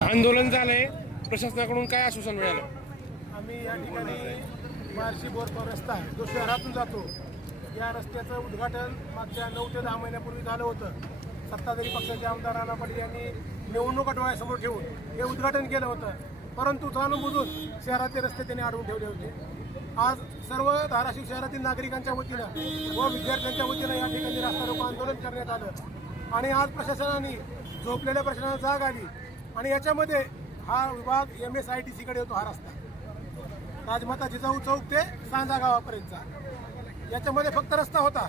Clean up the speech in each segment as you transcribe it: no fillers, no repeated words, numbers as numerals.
आंदोलन झालंय, प्रशासनाकडून काय आश्वासन मिळालं? आम्ही या ठिकाणी बार्शी बोरगाव रस्ता आहे जो शहरातून जातो, या रस्त्याचं उद्घाटन मागच्या 9 ते 10 महिन्यापूर्वी झालं होतं. सत्ताधारी पक्षाचे आमदार राणा पाटील यांनी निवडणुका डोळ्यासमोर ठेवून हे उद्घाटन केलं होतं, परंतु जाणून बुजून शहरातले रस्ते त्यांनी अडवून ठेवले होते. आज सर्व धाराशिव शहरातील नागरिकांच्या वतीनं व विद्यार्थ्यांच्या वतीनं या ठिकाणी रास्ता रोको आंदोलन करण्यात आलं आणि आज प्रशासनाने झोपलेल्या प्रशासनाला जाग आली आणि याच्यामध्ये हा विभाग MSIDCकडे होतो. हा रस्ता राजमाता जिजाऊ चौक ते सांजा गावापर्यंतचा, याच्यामध्ये फक्त रस्ता होता.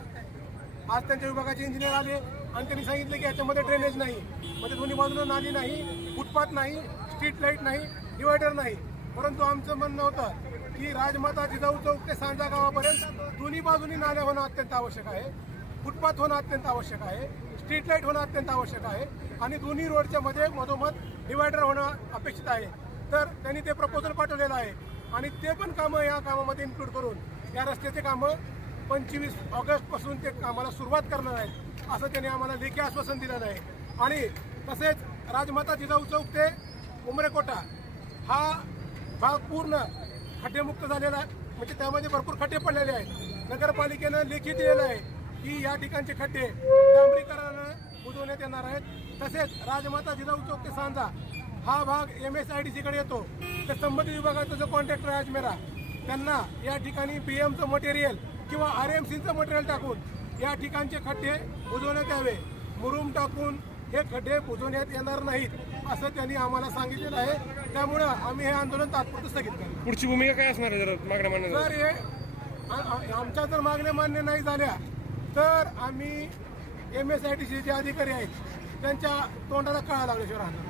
आज त्यांच्या विभागाचे इंजिनियर आले आणि त्यांनी सांगितलं की याच्यामध्ये ड्रेनेज नाही, म्हणजे दोन्ही बाजूला नाली नाही, फुटपाथ नाही, स्ट्रीट लाईट नाही, डिवायडर नाही. परंतु आमचं म्हणणं होतं की राजमाता जिजाऊ चौक ते सांजा गावापर्यंत दोन्ही बाजूनी नाल्या होणं अत्यंत आवश्यक आहे, फुटपाथ होणं अत्यंत आवश्यक आहे, स्ट्रीट लाईट होणं अत्यंत आवश्यक आहे आणि दोन्ही रोडच्या मध्ये मधोमध डिवायडर होणं अपेक्षित आहे. तर त्यांनी ते प्रपोजल पाठवलेलं आहे आणि ते पण कामं या कामामध्ये इन्क्लूड करून या रस्त्याचे कामं 25 ऑगस्टपासून ते कामाला सुरुवात करणार आहेत असं त्यांनी आम्हाला लेखी आश्वासन दिलेलं आहे. आणि तसेच राजमाता जिजाऊ चौक ते उमरेकोटा हा भाग पूर्ण खड्डेमुक्त झालेला आहे, म्हणजे त्यामध्ये भरपूर खड्डे पडलेले आहेत. नगरपालिकेनं लेखी दिलेलं आहे की या ठिकाणचे खड्डे डांबरीकरणानं बुजवण्यात येणार आहेत. तसेच राजमाता जिजाऊ चौक ते सांजा हा भाग MSIDCकडे येतो. तर संबंधित विभागाचा जो कॉन्ट्रॅक्टर आहे अजमेरा, त्यांना या ठिकाणी BMचं मटेरियल किंवा RMCचं मटेरियल टाकून या ठिकाणचे खड्डे बुजवण्यात यावे. मुरुम टाकून हे खड्डे बुजवण्यात येणार नाहीत असं त्यांनी आम्हाला सांगितलेलं आहे. त्यामुळं आम्ही हे आंदोलन तात्पुरतं स्थगित करतो. पुढची भूमिका काय असणार आहे जर मागण्या मान्य जर हे आमच्या जर मागण्या मान्य नाही झाल्या तर आम्ही MSIDCचे जे अधिकारी आहेत त्यांच्या तोंडाला काळा लागल्याशिवाय राहणार.